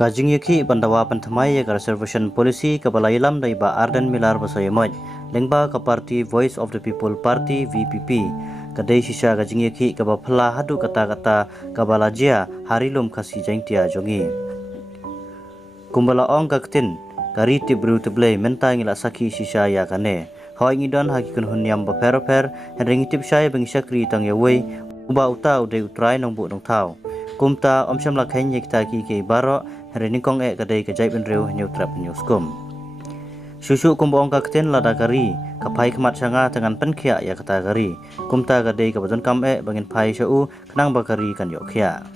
Kajing yaki bandawa pantamai ya reservation policy kabalai lam dai ba Arden Milar basoyemoj lengba ka party Voice of the People Party VPP kadai sisa kajing yaki kaba phla hadu kata-kata kabalajia harilum kasi jengtia jongi kumbala ong kaktin kari tibru teblei menta ngila saki sisa ya kane hoi ngidon hakikun hunyam ba per henring tip syai bang syakri tang ya wei uba uta udai utrai nong bu nong tau kumta omsyam lakhain yekta ki ke baro hari kong kadai ke jai benreu nyutrap nyuskum susu kumbo ong kakten lada kari kapai kemat sanga dengan penkia ya kata kari kumta kadai ke baton kam bangin pai shau kenang bakari kan yokhia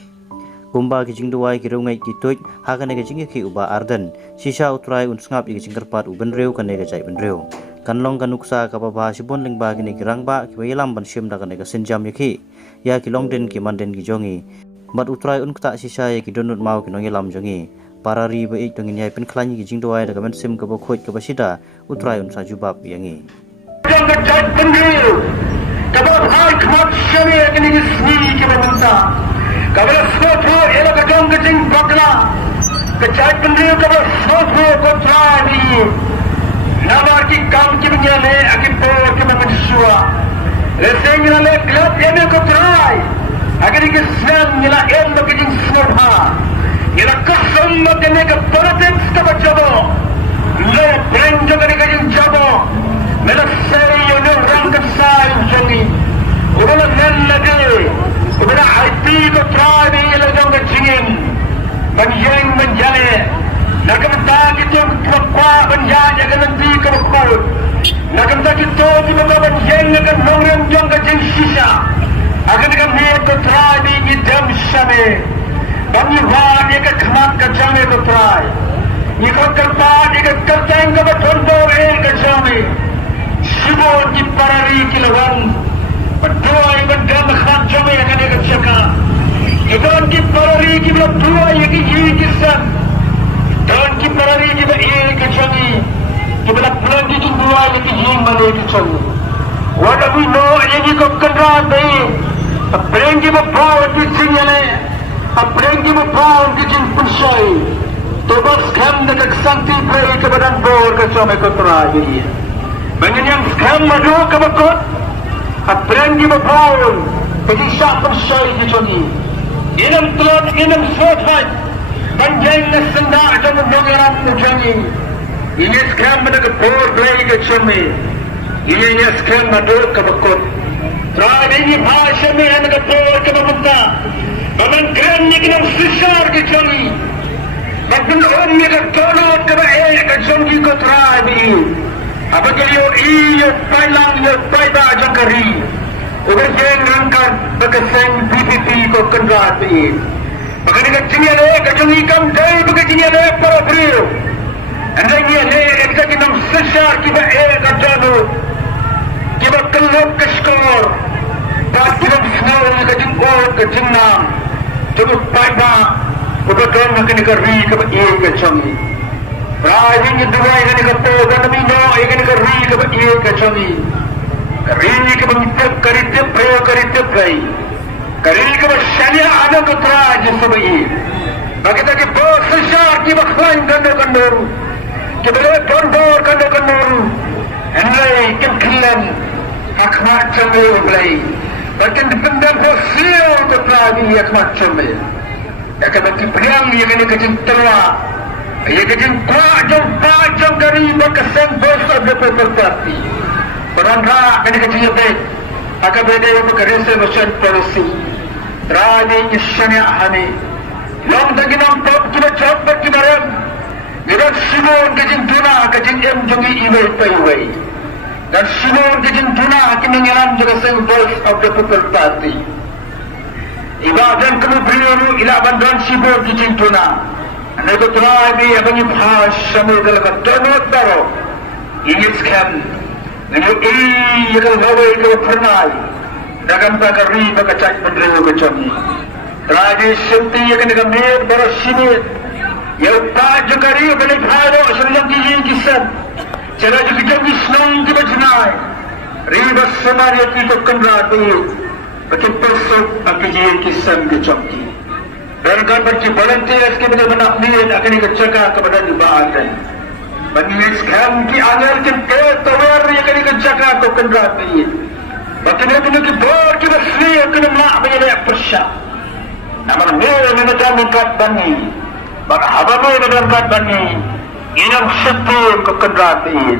kumba kijing duai kirungai kitut hakane kijing ki uba Arden sisa utrai unsngap kijing kerpat u benreu kan ke jai benreu kanlong kanuksa kapaba sibon lingba kini kirangba kiwailam ban syem da kan ke senjam yaki ya kilong den ki manden gijongi bat utrai un kta sisa ya kidonut mau kinongi lam jongi parari ba ik dongin yai pen khlani ki jingdoi da kamen sim ka ba khoj ka ba sida utrai un sa jubab yangi jang ka jai pendiu ka ba hai khmat shame kini sni ki ba manta ka ba sotho ela ka jong ka jing bakla ka jai pendiu ka ba sotho ko trai namar ki kam ki bnyale akipo ki ba mensua lesengina le klap yeme ko trai agar ke Islam nila em baging smurha nila kasam magane ka politics ka bajabo lo brenjo ka gajing jabo mela say you know rang ka sai jongi ubala nan lage ubala IP ko tribe ila jong ka jingin banjeng banjale nakamta kito kwa banjaya ka nanti ka bakul nakamta kito di ba banjeng ka nongren jong ka jing sisa agar kami itu try di dam shame, kami bawa dia ke khmat ke jame itu try, ni kau kerpa dia ke kerjaan ke betontor ke jame, sibuk di parari kilawan, berdua ikan dam khmat jame akan dia ke caka, ikan di parari kita berdua yang ini kisah, dan di parari kita ini ke jame, kita pulang di dua yang ini mana ke jame, wadah we know yang kau kenal baik. Aprengi mo power di sinyale, aprengi mo power di jin punsai. Tobas kam na kagsangti pray ke badan bor ke some kontra ini. Bangin yang skam madu ke bakot, aprengi mo power di sa punsai di joni. Inam telot inam sothai, banjeng na senda jom nogeram na joni. Ini skam na ke bor pray ke some. Ini skam madu ke bakot. Ini bahasa ni anak kapur ke bapa, baman keren ni kena besar ke jami, baman om ni ketolot ke bae ke jami ke terabi, apa jadi iyo pailang iyo paida jangkari, uber jeng rangkar berkeseng PPP ke kendati, bakan ikat jini ada ke jami kam day bakan jini ada para beliau, anda ni ada kita kena besar ke bae ke jami, kita kelop ke skor. Kita semua kajing or kajing nam, jauh payah, betul makan negeri kepada kacami. Rajin itu dua ini kepada kami no, ini negeri kepada kacami. Kari kepada karitip prayo karitip gay, kari kepada syariah ada keteraj sebagai. Bagi kita bos besar kita khain kandu, kita boleh tondor kandu. Henry kemkilan hakmat cemil belai. Bahkan dipendam hasil untuk pelagi yang macam ni. Yang akan bagi perang yang kena kejeng terwak. Yang kejeng kuat jom pajang dari berkesan bos of the people party. Perangkak kena kejeng lebih. Akan beda yang reservation policy. Terani isyanya hani. Yang lagi nampak kita capat kita rem. Kita simon kejeng tuna kejeng em jungi iwai paiwai. Dan semua dijin tuna kini ngelam juga sing voice of the people party. Ibadan kamu beriru ila bandan sibur dijin tuna. Anda itu terapi abang ibhas sambil dalam donut baro. Ini scam. Lalu ini yang lawan itu pernah. Dalam bagari bagacak beriru kecami. Terapi senti yang kena mer baro sini. Ya tak juga ri beli pharo sebelum dijin kisah. Cara juga Islam di bajnai, ribas semari itu kendra tu, betul persuk akijian kisam kecamki. Dan gambar volunteers ke benar-benar niat akan dicakap kepada dibahatan. Menulis kami angel kita tawar yang akan dicakap ke kenderaan. Bahkan itu lagi kita sendiri kena mak banyak persyak. Namun mereka menekan dekat bani. Maka habamu menekan dekat bani. Inang setir ke kenderaan.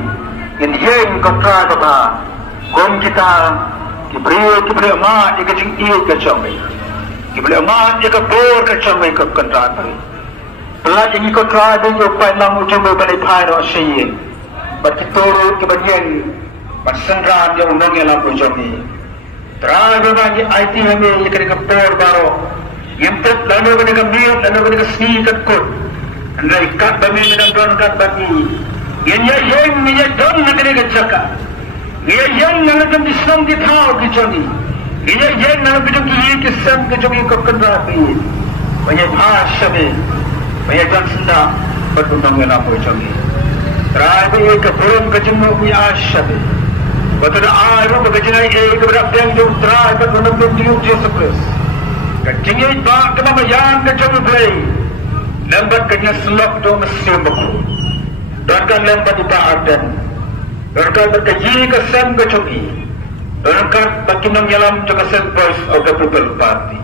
Ini yang kata apa? Gom kita diberi mak jika cingkir ke cami. Diberi mak jika bor ke cami ke kenderaan. Pelat ini ke kenderaan yang lang ujung berbalik pai dan syiin. Berkituru kebagian bersendram yang undangnya lampu cami. Terakhir bagi IT kami yang kena bor baru. Yang lalu kena miut, lalu kena seni kekut. Anda ikat bami dengan doan bagi. Yang don nak kena cakap. Yang nak kena disam di tahu di cami. Yang nak kena kisam ke cami ke kenderaan. Banyak bahasa ni. Banyak jangan senang berundang dengan lampu cami. Terakhir ke belum ke jemur punya asyad. Betul air berkejenai kepada yang jauh terakhir berundang dengan Yesus Kristus. Kejenai tak kena yang kecami play. Lambat kena selap do mesin beku. Dan lambat kita ardan. Dan berkeji kesan kecami. Dan bagi menyalam juga voice of the people party.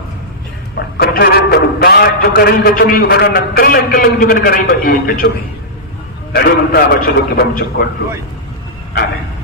Kencurut berubah juga ring kecami kepada nak keleng juga negara iba kecami. Lalu mentah baca buku bam cekot. Amin.